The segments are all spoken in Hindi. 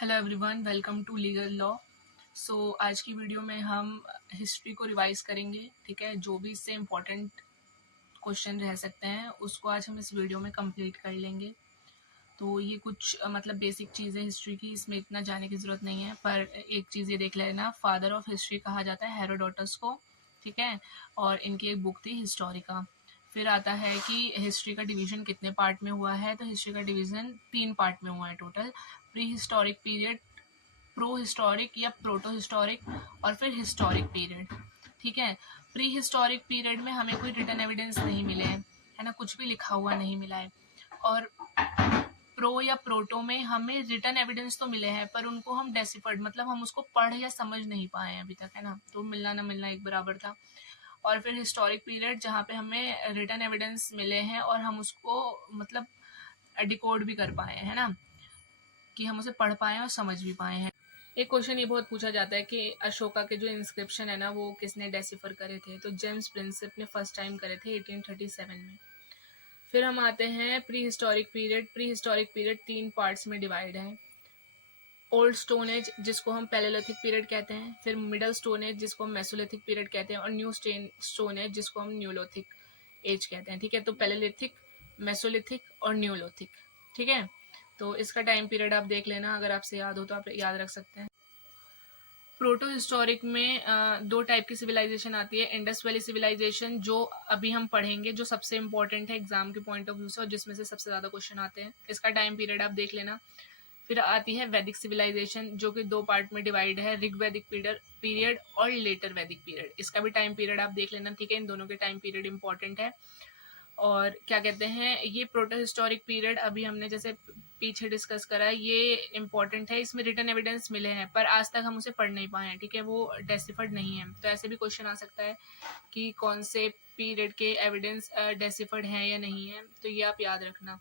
Hello everyone, welcome to legal law. आज की वीडियो में हम हिस्ट्री को रिवाइज करेंगे। ठीक है, जो भी इससे इम्पोर्टेंट क्वेश्चन रह सकते हैं उसको आज हम इस वीडियो में कंप्लीट कर लेंगे। तो ये कुछ मतलब बेसिक चीज़ें हिस्ट्री की, इसमें इतना जाने की ज़रूरत नहीं है, पर एक चीज़ ये देख लेना, फादर ऑफ हिस्ट्री कहा जाता है हेरोडोटस को। ठीक है, और इनकी एक बुक थी हिस्टोरिका। फिर आता है कि हिस्ट्री का डिवीज़न कितने पार्ट में हुआ है, तो हिस्ट्री का डिवीज़न 3 पार्ट में हुआ है total. Pre historic period, pro historic या प्रोटो हिस्टोरिक, और फिर हिस्टोरिक पीरियड। ठीक है, प्री हिस्टोरिक पीरियड में हमें कोई रिटन एविडेंस नहीं मिले हैं, है ना, कुछ भी लिखा हुआ नहीं मिला है। और प्रो या प्रोटो में हमें रिटन एविडेंस तो मिले हैं, पर उनको हम डेसिफर्ड मतलब हम उसको पढ़ या समझ नहीं पाए हैं अभी तक, है ना, तो मिलना ना मिलना एक बराबर था। और फिर हिस्टोरिक पीरियड जहाँ पे हमें रिटन एविडेंस मिले हैं और हम उसको मतलब डिकोड भी कर पाए हैं, है ना, कि हम उसे पढ़ पाए और समझ भी पाए हैं। एक क्वेश्चन ये बहुत पूछा जाता है कि अशोका के जो इंस्क्रिप्शन है ना वो किसने डेसिफर करे थे, तो जेम्स प्रिंसेप ने फर्स्ट टाइम करे थे 1837 में। फिर हम आते हैं pre historic period. Pre historic period 3 parts में डिवाइड है। ओल्ड स्टोन एज जिसको हम पैलेलिथिक पीरियड कहते हैं, फिर मिडल स्टोन एज जिसको हम मेसोलिथिक पीरियड कहते हैं, और न्यू स्टोन एज जिसको हम न्यूलोथिक एज कहते हैं। ठीक है, तो पैलेलिथिक, मेसोलिथिक और न्यूलोथिक। ठीक है, तो इसका टाइम पीरियड आप देख लेना, अगर आपसे याद हो तो आप याद रख सकते हैं। प्रोटो हिस्टोरिक में 2 टाइप की सिविलाइजेशन आती है। इंडस वैली सिविलाइजेशन जो अभी हम पढ़ेंगे, जो सबसे इंपॉर्टेंट है एग्जाम के पॉइंट ऑफ व्यू से और जिसमें से सबसे ज़्यादा क्वेश्चन आते हैं। इसका टाइम पीरियड आप देख लेना। फिर आती है वैदिक सिविलाइजेशन जो कि 2 पार्ट में डिवाइड है, ऋग वैदिक पीरियड और लेटर वैदिक पीरियड। इसका भी टाइम पीरियड आप देख लेना। ठीक है, इन दोनों के टाइम पीरियड इंपॉर्टेंट है। और क्या कहते हैं, ये प्रोटो हिस्टोरिक पीरियड अभी हमने जैसे पीछे डिस्कस करा, ये इंपॉर्टेंट है, इसमें रिटन एविडेंस मिले हैं पर आज तक हम उसे पढ़ नहीं पाए हैं। ठीक है, वो डेसिफर्ड नहीं है। तो ऐसे भी क्वेश्चन आ सकता है कि कौन से पीरियड के एविडेंस डेसिफर्ड हैं या नहीं है, तो ये आप याद रखना।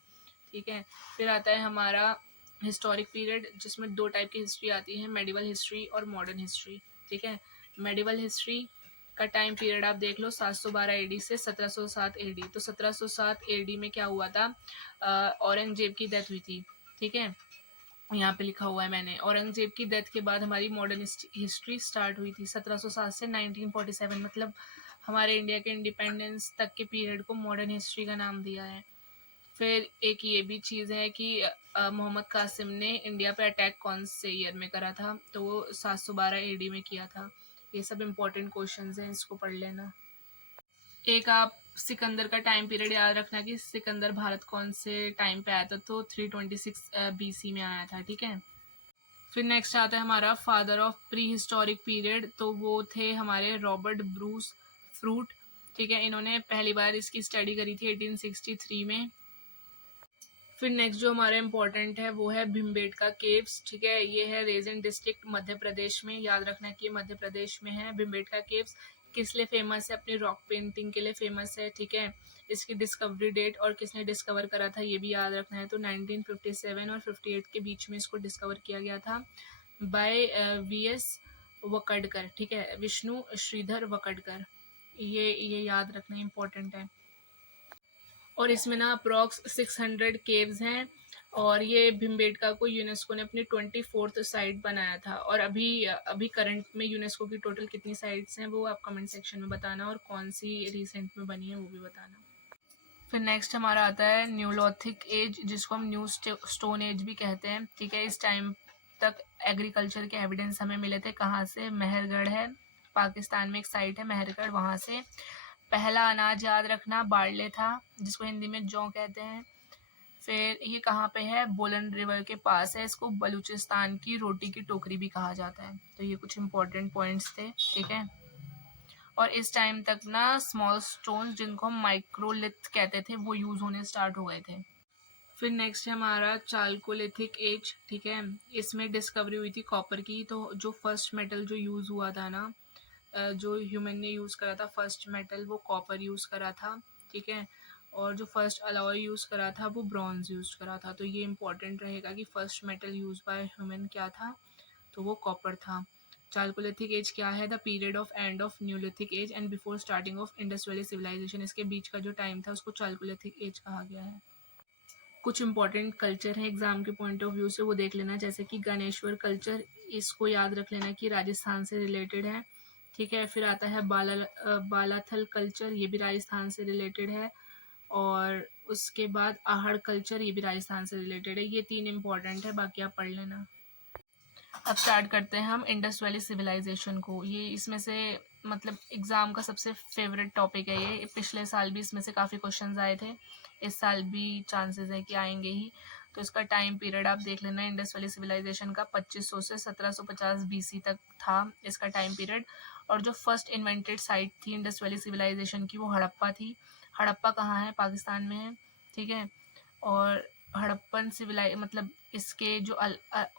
ठीक है, फिर आता है हमारा हिस्टोरिक पीरियड जिसमें 2 टाइप की हिस्ट्री आती है, मेडिवल हिस्ट्री और मॉडर्न हिस्ट्री। ठीक है, मेडिवल हिस्ट्री का टाइम पीरियड आप देख लो 712 एडी से 1707 एडी। तो 1707 एडी में क्या हुआ था, औरंगजेब की डेथ हुई थी। ठीक है, यहाँ पे लिखा हुआ है मैंने, औरंगजेब की डेथ के बाद हमारी मॉडर्न हिस्ट्री स्टार्ट हुई थी 1707 से 1947, मतलब हमारे इंडिया के इंडिपेंडेंस तक के पीरियड को मॉडर्न हिस्ट्री का नाम दिया है। फिर एक ये भी चीज़ है कि मोहम्मद कासिम ने इंडिया पे अटैक कौन से ईयर में करा था, तो वो 712 एडी में किया था। ये सब इम्पोर्टेंट क्वेश्चंस हैं, इसको पढ़ लेना। एक आप सिकंदर का टाइम पीरियड याद रखना कि सिकंदर भारत कौन से टाइम पे आया था, तो 326 बीसी में आया था। ठीक है, फिर नेक्स्ट आता है हमारा father of pre historic period, तो वो थे हमारे रॉबर्ट ब्रूस फ्रूट। ठीक है, इन्होंने पहली बार इसकी स्टडी करी थी 1863 में। फिर नेक्स्ट जो हमारा इम्पोर्टेंट है वो है भीमबेटका केव्स। ठीक है, ये है रेजन डिस्ट्रिक्ट मध्य प्रदेश में, याद रखना कि ये मध्य प्रदेश में है। भीमबेटका केव्स किस लिए फेमस है, अपनी रॉक पेंटिंग के लिए फेमस है। ठीक है, इसकी डिस्कवरी डेट और किसने डिस्कवर करा था ये भी याद रखना है, तो 1957 और 58 के बीच में इसको डिस्कवर किया गया था बाय वीएस वकड़कर। ठीक है, विष्णु श्रीधर वकड़कर, ये याद रखना इम्पोर्टेंट है। और इसमें ना अप्रॉक्स 600 केव्स हैं, और ये भीमबेटका को यूनेस्को ने अपनी 24th साइट बनाया था। और अभी करंट में यूनेस्को की टोटल कितनी साइट्स हैं वो आप कमेंट सेक्शन में बताना, और कौन सी रिसेंट में बनी है वो भी बताना। फिर नेक्स्ट हमारा आता है न्यूलोथिक एज जिसको हम न्यू स्टोन एज भी कहते हैं। ठीक है, इस टाइम तक एग्रीकल्चर के एविडेंस हमें मिले थे, कहाँ से, मेहरगढ़ है पाकिस्तान में एक साइट है मेहरगढ़, वहाँ से। पहला अनाज याद रखना बार्ले था, जिसको हिंदी में जौ कहते हैं। फिर ये कहाँ पे है, बोलन रिवर के पास है, इसको बलूचिस्तान की रोटी की टोकरी भी कहा जाता है। तो ये कुछ इंपॉर्टेंट पॉइंट्स थे। ठीक है, और इस टाइम तक ना स्मॉल स्टोन्स जिनको हम माइक्रोलिथ कहते थे वो यूज होने स्टार्ट हो गए थे। फिर नेक्स्ट है हमारा चालकोलिथिक एज। ठीक है, इसमें डिस्कवरी हुई थी कॉपर की। तो जो फर्स्ट मेटल जो यूज हुआ था ना, जो ह्यूमन ने यूज करा था फर्स्ट मेटल, वो कॉपर यूज करा था। ठीक है, और जो फर्स्ट अलॉय यूज करा था वो ब्रॉन्ज यूज करा था। तो ये इंपॉर्टेंट रहेगा कि first metal use by human क्या था, तो वो कॉपर था। चालकोलिथिक एज क्या है, the period of end of neolithic age and before starting of Indus valley civilisation. इसके बीच का जो टाइम था उसको चालकोलिथिक एज कहा गया है। कुछ इम्पोर्टेंट कल्चर है एग्जाम के पॉइंट ऑफ व्यू से, वो देख लेना, जैसे कि गणेश्वर कल्चर, इसको याद रख लेना कि राजस्थान से रिलेटेड है, ठीक है। फिर आता है बालाथल कल्चर, ये भी राजस्थान से रिलेटेड है। और उसके बाद आहड़ कल्चर, ये भी राजस्थान से रिलेटेड है। ये 3 इम्पॉर्टेंट है, बाकी आप पढ़ लेना। अब स्टार्ट करते हैं हम इंडस वैली सिविलाइजेशन को। ये इसमें से मतलब एग्ज़ाम का सबसे फेवरेट टॉपिक है ये। पिछले साल भी इसमें से काफ़ी क्वेश्चंस आए थे, इस साल भी चांसेस है कि आएंगे ही। तो इसका टाइम पीरियड आप देख लेना, इंडस वैली सिविलाइजेशन का 2500 से 1750 BC तक था इसका टाइम पीरियड। और जो फर्स्ट इन्वेंटेड साइट थी इंडस वैली सिविलाइजेशन की, वो हड़प्पा थी। हड़प्पा कहाँ है? पाकिस्तान में है, ठीक है। और हड़प्पन मतलब इसके जो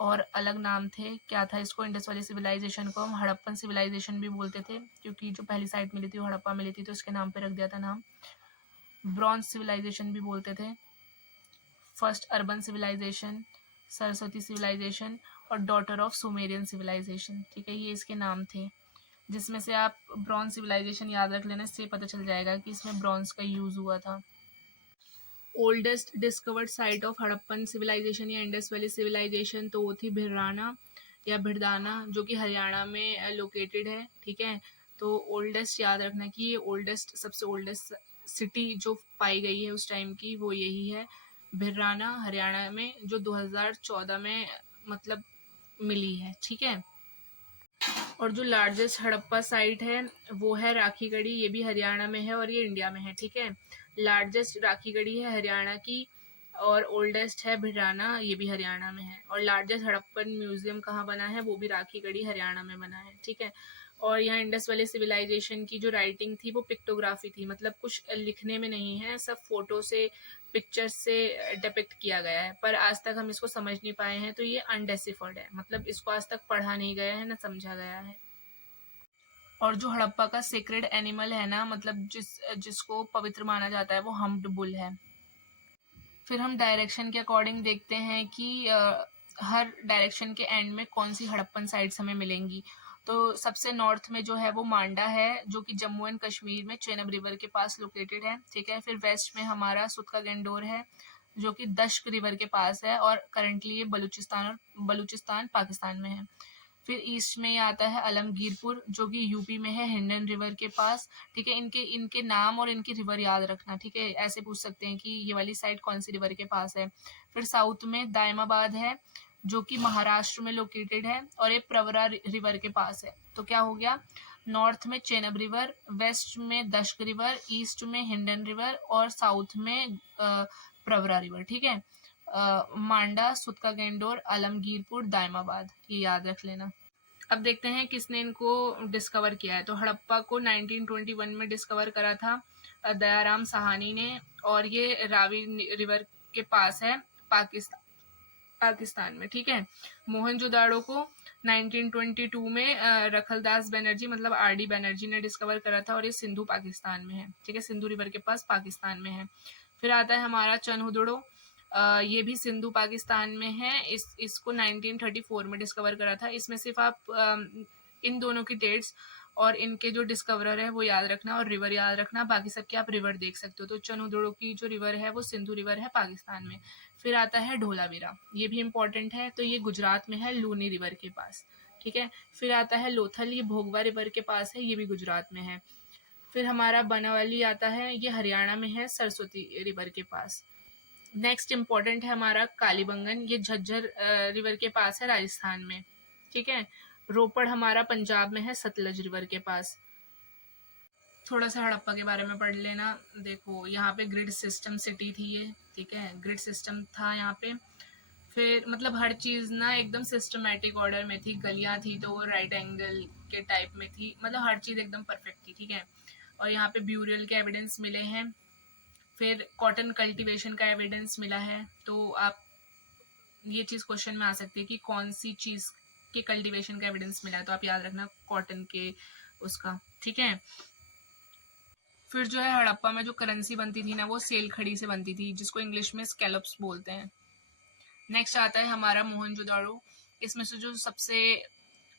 और अलग नाम थे, क्या था इसको, इंडस वैली सिविलाइजेशन को हम हड़प्पन सिविलाइजेशन भी बोलते थे, क्योंकि जो पहली साइट मिली थी वो हड़प्पा मिली थी, तो इसके नाम पे रख दिया था नाम। ब्रॉन्ज सिविलाइजेशन भी बोलते थे, first urban civilisation, Saraswati civilisation और डॉटर ऑफ सुमेरियन सिविलाइजेशन, ठीक है। ये इसके नाम थे, जिसमें से आप ब्रॉन्ज सिविलाइजेशन याद रख लेना, इससे पता चल जाएगा कि इसमें ब्रॉन्ज का यूज हुआ था। Oldest discovered site of Harappan civilisation या इंडस वैली सिविलाइजेशन तो वो थी भिराना या भिड़दाना, जो कि हरियाणा में लोकेटेड है, ठीक है। तो ओल्डेस्ट याद रखना कि ये ओल्डेस्ट, सबसे ओल्डेस्ट सिटी जो पाई गई है उस टाइम की, वो यही है, भिराना, हरियाणा में, जो 2014 में मतलब मिली है, ठीक है। और जो लार्जेस्ट हड़प्पा साइट है वो है राखीगढ़ी, ये भी हरियाणा में है और ये इंडिया में है, ठीक है। लार्जेस्ट राखीगढ़ी है हरियाणा की, और ओल्डेस्ट है भिराना, ये भी हरियाणा में है। और लार्जेस्ट हड़प्पन म्यूजियम कहाँ बना है? वो भी राखीगढ़ी, हरियाणा में बना है, ठीक है। और यहाँ इंडस वैली सिविलाइजेशन की जो राइटिंग थी वो पिक्टोग्राफी थी, मतलब कुछ लिखने में नहीं है, सब फोटो से, पिक्चर्स से डिपिक्ट किया गया है। पर आज तक हम इसको समझ नहीं पाए हैं, तो ये अनडेसिफर्ड है, मतलब इसको आज तक पढ़ा नहीं गया है, ना समझा गया है। और जो हड़प्पा का सेक्रेड एनिमल है ना, मतलब जिसको पवित्र माना जाता है, वो हम्प्ड बुल है। फिर हम डायरेक्शन के अकॉर्डिंग देखते हैं कि हर डायरेक्शन के एंड में कौन सी हड़प्पन साइट्स हमें मिलेंगी। तो सबसे नॉर्थ में जो है वो मांडा है, जो कि जम्मू एंड कश्मीर में चेनाब रिवर के पास लोकेटेड है, ठीक है। फिर वेस्ट में हमारा सुतका गेंडोर है, जो कि दश्क रिवर के पास है, और करंटली ये बलूचिस्तान पाकिस्तान में है। फिर ईस्ट में ये आता है अलमगीरपुर, जो कि यूपी में है, हिंडन रिवर के पास, ठीक है। इनके इनके नाम और इनकी रिवर याद रखना, ठीक है। ऐसे पूछ सकते हैं कि ये वाली साइड कौन सी रिवर के पास है। फिर साउथ में दायमाबाद है, जो कि महाराष्ट्र में लोकेटेड है, और ये प्रवरा रिवर के पास है। तो क्या हो गया? नॉर्थ में चेनाब रिवर, वेस्ट में दश्क रिवर, ईस्ट में हिंडन रिवर, और साउथ में प्रवरा रिवर, ठीक है। मांडा, सुतका गेंडोर, आलमगीरपुर, दायमाबाद, ये याद रख लेना। अब देखते हैं किसने इनको डिस्कवर किया है। तो हड़प्पा को 1921 में डिस्कवर करा था दयाराम साहनी ने, और ये रावी रिवर के पास है, पाकिस्तान में, ठीक है। मोहनजोदाड़ो को 1922 में रखलदास बनर्जी, मतलब RD बनर्जी ने डिस्कवर करा था, और ये सिंधु पाकिस्तान में है, ठीक है, सिंधु रिवर के पास पाकिस्तान में है। फिर आता है हमारा चनहुदड़ो, ये भी सिंधु पाकिस्तान में है, इसको 1934 में डिस्कवर करा था। इसमें सिर्फ आप इन दोनों की डेट्स और इनके जो डिस्कवरर है वो याद रखना, और रिवर याद रखना, बाकी सबके आप रिवर देख सकते हो। तो चनहुदड़ो की जो रिवर है वो सिंधु रिवर है, पाकिस्तान में। फिर आता है ढोलावीरा, ये भी इम्पोर्टेंट है, तो ये गुजरात में है, लूनी रिवर के पास, ठीक है। फिर आता है लोथल, ये भोगवा रिवर के पास है, ये भी गुजरात में है। फिर हमारा बनावली आता है, ये हरियाणा में है, सरस्वती रिवर के पास। नेक्स्ट इम्पॉर्टेंट है हमारा कालीबंगन, ये झज्जर रिवर के पास है, राजस्थान में, ठीक है। रोपड़ हमारा पंजाब में है, सतलज रिवर के पास। थोड़ा सा हड़प्पा के बारे में पढ़ लेना। देखो यहाँ पे ग्रिड सिस्टम सिटी थी ये, ठीक है, ग्रिड सिस्टम था यहाँ पे। फिर मतलब हर चीज़ ना एकदम सिस्टमेटिक ऑर्डर में थी, गलियाँ थी तो वो राइट एंगल के टाइप में थी, मतलब हर चीज़ एकदम परफेक्ट थी, ठीक है। और यहाँ पे ब्यूरियल के एविडेंस मिले हैं। फिर कॉटन कल्टीवेशन का एविडेंस मिला है। तो आप ये चीज़ क्वेश्चन में आ सकती है कि कौन सी चीज़ के कल्टीवेशन का एविडेंस मिला है, तो आप याद रखना कॉटन के उसका, ठीक है। फिर जो है हड़प्पा में जो करेंसी बनती थी ना, वो सेल खड़ी से बनती थी, जिसको इंग्लिश में स्कैलप्स बोलते हैं। नेक्स्ट आता है हमारा मोहनजोदाड़ो, इसमें से जो सबसे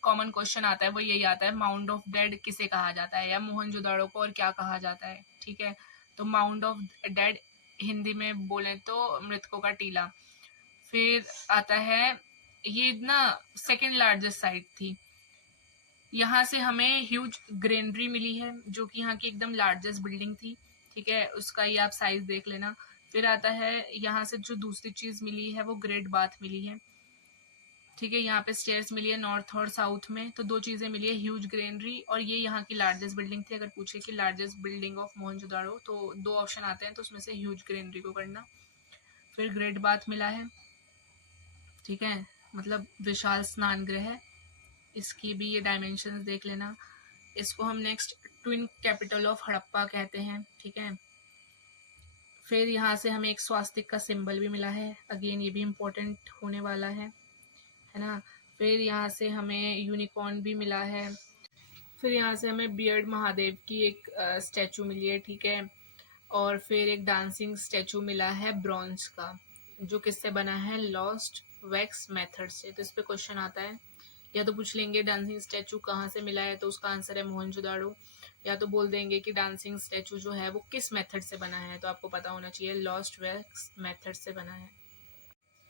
कॉमन क्वेश्चन आता है वो यही आता है, माउंट ऑफ डेड किसे कहा जाता है, या मोहनजोदाड़ो को और क्या कहा जाता है, ठीक है। तो माउंट ऑफ डेड हिंदी में बोले तो मृतकों का टीला। फिर आता है ये ना सेकंड लार्जेस्ट साइट थी, यहाँ से हमें ह्यूज ग्रेनरी मिली है जो कि यहाँ की एकदम लार्जेस्ट बिल्डिंग थी, ठीक है, उसका ये आप साइज देख लेना। फिर आता है यहाँ से जो दूसरी चीज मिली है वो ग्रेट बाथ मिली है, ठीक है, यहाँ पे स्टेयर्स मिली है नॉर्थ और साउथ में, तो दो चीजें मिली है, ह्यूज ग्रेनरी और ये यहाँ की लार्जेस्ट बिल्डिंग थी। अगर पूछे कि लार्जेस्ट बिल्डिंग ऑफ मोहनजोदाड़ो तो दो ऑप्शन आते हैं, तो उसमें से ह्यूज ग्रेनरी को करना। फिर ग्रेट बाथ मिला है, ठीक है, मतलब विशाल स्नान गृह है, इसकी भी ये डायमेंशंस देख लेना। इसको हम next twin capital of Harappa कहते हैं, ठीक है। फिर यहाँ से हमें एक स्वास्तिक का सिंबल भी मिला है, अगेन ये भी इम्पोर्टेंट होने वाला है ना। फिर यहाँ से हमें यूनिकॉर्न भी मिला है। फिर यहाँ से हमें बियर्ड महादेव की एक स्टैचू मिली है, ठीक है। और फिर एक डांसिंग स्टैचू मिला है ब्रॉन्ज का, जो किससे बना है, लॉस्ट वैक्स मेथड से। तो इस पे क्वेश्चन आता है, या तो पूछ लेंगे डांसिंग स्टैचू कहाँ से मिला है, तो उसका आंसर है मोहनजोदाड़ो, या तो बोल देंगे कि डांसिंग स्टैचू जो है वो किस मेथड से बना है, तो आपको पता होना चाहिए लॉस्ट वैक्स मेथड से बना है।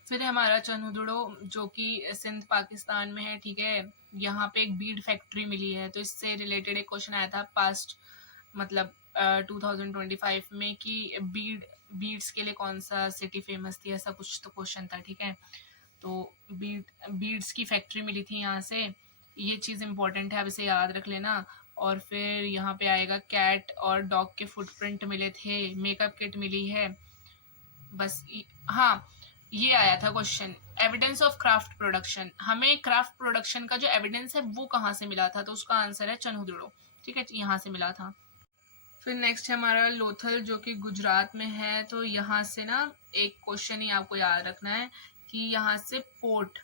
फिर हमारा चन्हुदड़ो जो कि सिंध पाकिस्तान में है, ठीक है, यहाँ पे एक बीड फैक्ट्री मिली है, तो इससे रिलेटेड एक क्वेश्चन आया था पास्ट मतलब 2025 में कि बीड्स के लिए कौन सा सिटी फेमस थी, ऐसा कुछ तो क्वेश्चन था, ठीक है। तो बीड्स की फैक्ट्री मिली थी यहाँ से, ये चीज़ इंपॉर्टेंट है, अब इसे याद रख लेना। और फिर यहाँ पे आएगा कैट और डॉग के फुटप्रिंट मिले थे, मेकअप किट मिली है, बस हाँ ये आया था question, evidence of craft production, हमें क्राफ्ट प्रोडक्शन का जो एविडेंस है वो कहाँ से मिला था, तो उसका आंसर है चन्हुदड़ो, ठीक है, यहाँ से मिला था। फिर नेक्स्ट है हमारा लोथल जो कि गुजरात में है, तो यहाँ से ना एक क्वेश्चन ही आपको याद रखना है कि यहाँ से पोर्ट,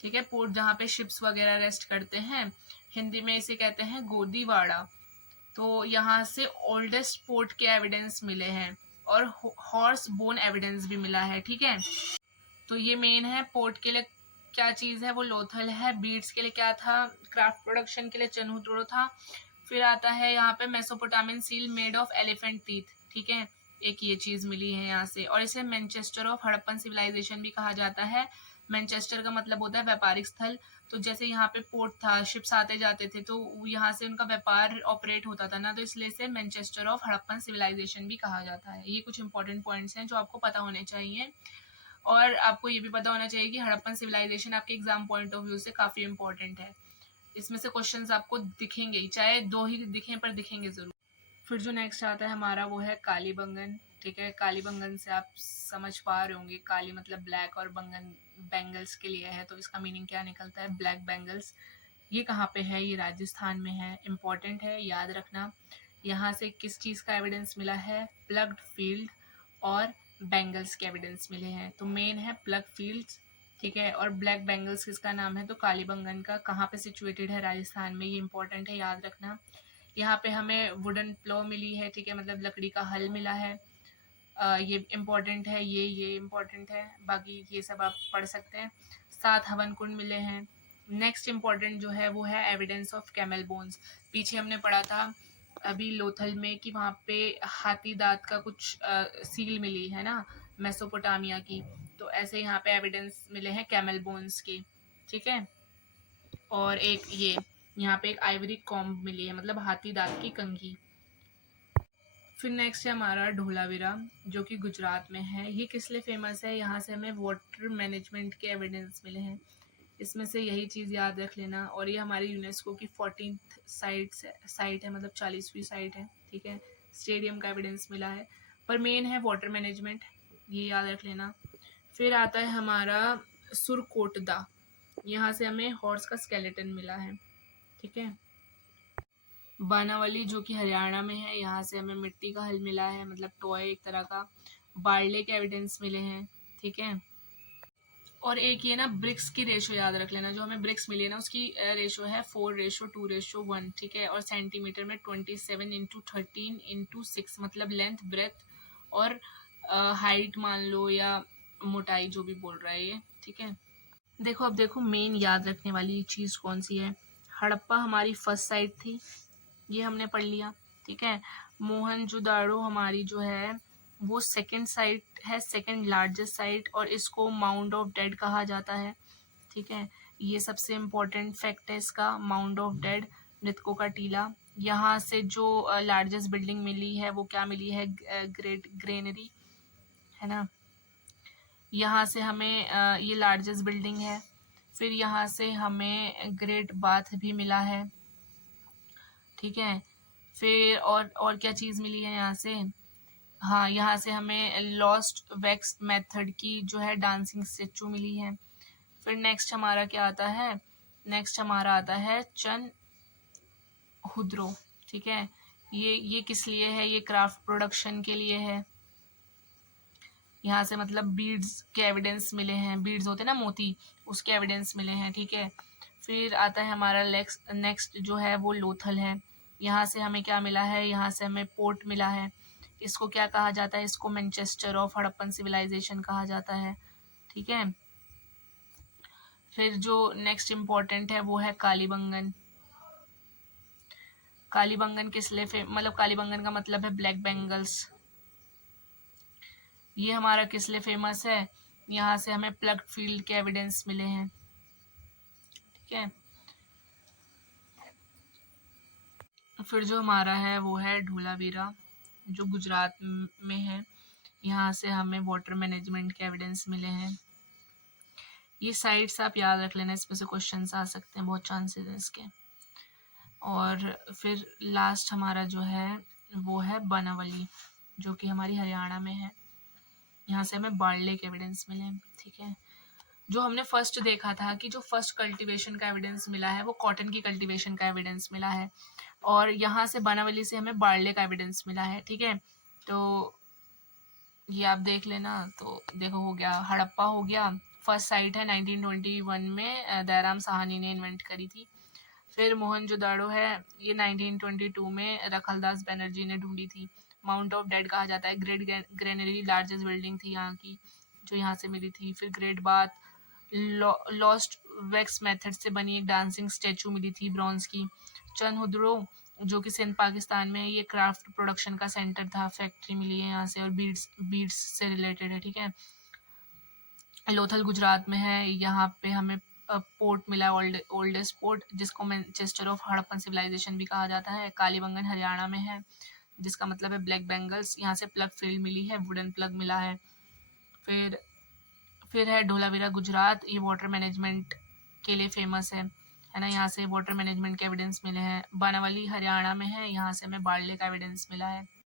ठीक है, पोर्ट जहाँ पे शिप्स वगैरह रेस्ट करते हैं, हिंदी में इसे कहते हैं गोदीवाड़ा। तो यहाँ से ओल्डेस्ट पोर्ट के एविडेंस मिले हैं और हॉर्स बोन एविडेंस भी मिला है, ठीक है। तो ये मेन है, पोर्ट के लिए क्या चीज़ है वो लोथल है, बीड्स के लिए क्या था, क्राफ्ट प्रोडक्शन के लिए चन्हुदड़ो था। फिर आता है यहाँ पे Mesopotamian seal made of elephant teeth, ठीक है, एक ये चीज़ मिली है यहाँ से। और इसे मैनचेस्टर ऑफ हड़प्पन सिविलाइजेशन भी कहा जाता है। मैनचेस्टर का मतलब होता है व्यापारिक स्थल, तो जैसे यहाँ पे पोर्ट था, शिप्स आते जाते थे, तो यहाँ से उनका व्यापार ऑपरेट होता था ना, तो इसलिए इसे मैनचेस्टर ऑफ हड़प्पन सिविलाइजेशन भी कहा जाता है। ये कुछ इंपॉर्टेंट पॉइंट्स हैं जो आपको पता होने चाहिए। और आपको ये भी पता होना चाहिए कि हड़प्पन सिविलाइजेशन आपके एग्जाम पॉइंट ऑफ व्यू से काफ़ी इंपॉर्टेंट है, इसमें से क्वेश्चंस आपको दिखेंगे ही, चाहे दो ही दिखें पर दिखेंगे ज़रूर। फिर जो नेक्स्ट आता है हमारा वो है कालीबंगन, ठीक है, कालीबंगन से आप समझ पा रहे होंगे, काली मतलब ब्लैक और बंगन बैंगल्स के लिए है, तो इसका मीनिंग क्या निकलता है, ब्लैक बैंगल्स। ये कहाँ पे है, ये राजस्थान में है, इम्पॉर्टेंट है, याद रखना। यहाँ से किस चीज़ का एविडेंस मिला है, प्लग्ड फील्ड और बैंगल्स के एविडेंस मिले हैं, तो मेन है प्लग फील्ड्स, ठीक है। और ब्लैक बैंगल्स किसका नाम है, तो कालीबंगन का, कहाँ पे सिचुएटेड है, राजस्थान में, ये इंपॉर्टेंट है, याद रखना। यहाँ पे हमें वुडन प्लो मिली है, ठीक है, मतलब लकड़ी का हल मिला है, ये इम्पोर्टेंट है, ये इम्पोर्टेंट है, बाकी ये सब आप पढ़ सकते हैं। 7 हवन कुंड मिले हैं। नेक्स्ट इम्पॉर्टेंट जो है वो है एविडेंस ऑफ कैमल बोन्स, पीछे हमने पढ़ा था अभी लोथल में कि वहाँ पे हाथी दांत का कुछ सील मिली है ना, मेसोपोटामिया की, तो ऐसे यहाँ पे एविडेंस मिले हैं कैमल बोन्स के, ठीक है। और एक ये यहाँ पे एक आइवरी कॉम्ब मिली है, मतलब हाथी दांत की कंघी। फिर नेक्स्ट है हमारा ढोलावीरा जो कि गुजरात में है, ये किस लिए फेमस है, यहाँ से हमें वाटर मैनेजमेंट के एविडेंस मिले हैं, इसमें से यही चीज़ याद रख लेना। और ये हमारी यूनेस्को की 14th साइट है, मतलब 40वीं साइट है, ठीक है, स्टेडियम का एविडेंस मिला है, पर मेन है वाटर मैनेजमेंट, ये याद रख लेना। फिर आता है हमारा सुरकोटदा, यहाँ से हमें हॉर्स का स्केलेटन मिला है, ठीक है। बानावली जो कि हरियाणा में है, यहाँ से हमें मिट्टी का हल मिला है, मतलब टॉय एक तरह का। बार्ले के एविडेंस मिले हैं, ठीक है। और एक ये ना ब्रिक्स की रेशो याद रख लेना, जो हमें ब्रिक्स मिली है ना उसकी रेशो है 4:2:1, ठीक है। और सेंटीमीटर में 27:13:6, मतलब लेंथ ब्रेथ और हाइट मान लो या मोटाई, जो भी बोल रहा है ये, ठीक है। देखो अब देखो मेन याद रखने वाली चीज़ कौन सी है, हड़प्पा हमारी फर्स्ट साइट थी, ये हमने पढ़ लिया, ठीक है। मोहनजोदाड़ो हमारी जो है वो सेकंड साइट है, सेकंड लार्जेस्ट साइट, और इसको माउंट ऑफ डेड कहा जाता है। ठीक है, ये सबसे इम्पोर्टेंट फैक्ट है इसका, माउंट ऑफ डेड, मृतकों का टीला। यहाँ से जो लार्जेस्ट बिल्डिंग मिली है वो क्या मिली है, ग्रेट ग्रेनरी, है ना। यहाँ से हमें ये लार्जेस्ट बिल्डिंग है। फिर यहाँ से हमें ग्रेट बाथ भी मिला है। ठीक है, फिर और क्या चीज़ मिली है यहाँ से, हाँ, यहाँ से हमें लॉस्ट वैक्स मेथड की जो है डांसिंग स्टेचू मिली है। फिर नेक्स्ट हमारा क्या आता है, नेक्स्ट हमारा आता है चन हुद्रो। ठीक है, ये किस लिए है, ये क्राफ्ट प्रोडक्शन के लिए है। यहाँ से मतलब बीड्स के एविडेंस मिले हैं, बीड्स होते हैं ना मोती, उसके एविडेंस मिले हैं। ठीक है, फिर आता है हमारा नेक्स्ट जो है वो लोथल है। यहाँ से हमें क्या मिला है, यहाँ से हमें पोर्ट मिला है। इसको क्या कहा जाता है, इसको मैनचेस्टर ऑफ हड़प्पन सिविलाइजेशन कहा जाता है। ठीक है, फिर जो नेक्स्ट इम्पोर्टेंट है वो है कालीबंगन। कालीबंगन किस लिए मतलब कालीबंगन का मतलब है ब्लैक बेंगल्स। ये हमारा किस लिए फेमस है, यहाँ से हमें प्लग्ड फील्ड के एविडेंस मिले हैं। ठीक है, फिर जो हमारा है वो है धोलावीरा, जो गुजरात में है। यहाँ से हमें वाटर मैनेजमेंट के एविडेंस मिले हैं। ये साइट्स आप याद रख लेना, इसमें से क्वेश्चंस आ सकते हैं, बहुत चांसेस हैं इसके। और फिर लास्ट हमारा जो है वो है बनावली, जो कि हमारी हरियाणा में है। यहाँ से हमें बार्ले के एविडेंस मिले हैं। ठीक है, जो हमने फर्स्ट देखा था कि जो फर्स्ट कल्टीवेशन का एविडेंस मिला है वो कॉटन की कल्टीवेशन का एविडेंस मिला है, और यहाँ से बनावली से हमें बार्ले का एविडेंस मिला है। ठीक है, तो ये आप देख लेना। तो देखो, हो गया हड़प्पा, हो गया फर्स्ट साइट है 1921 में दयाराम साहनी ने इन्वेंट करी थी। फिर मोहनजोदाड़ो है, ये 1922 में रखलदास बनर्जी ने ढूंढी थी। माउंट ऑफ डेड कहा जाता है, ग्रेट ग्रेनरी लार्जेस्ट बिल्डिंग थी यहाँ की, जो यहाँ से मिली थी। फिर great bath, lost wax method से बनी एक डांसिंग स्टैचू मिली थी ब्रॉन्ज की। चनहुद्रो, जो कि सिंध पाकिस्तान में, ये क्राफ्ट प्रोडक्शन का सेंटर था, फैक्ट्री मिली है यहाँ से, और बीड्स से रिलेटेड है। ठीक है, लोथल गुजरात में है, यहाँ पे हमें पोर्ट मिला है, ओल्डेस्ट पोर्ट, जिसको मैनचेस्टर ऑफ हड़प्पन सिविलाइजेशन भी कहा जाता है। कालीबंगन हरियाणा में है, जिसका मतलब है ब्लैक बेंगल्स। यहाँ से प्लग फील्ड मिली है, वुडन प्लग मिला है। फिर है धोलावीरा गुजरात, ये वाटर मैनेजमेंट के लिए फेमस है ना, यहाँ से वाटर मैनेजमेंट के एविडेंस मिले हैं। बनावली हरियाणा में है, यहाँ से हमें बार्ले का एविडेंस मिला है।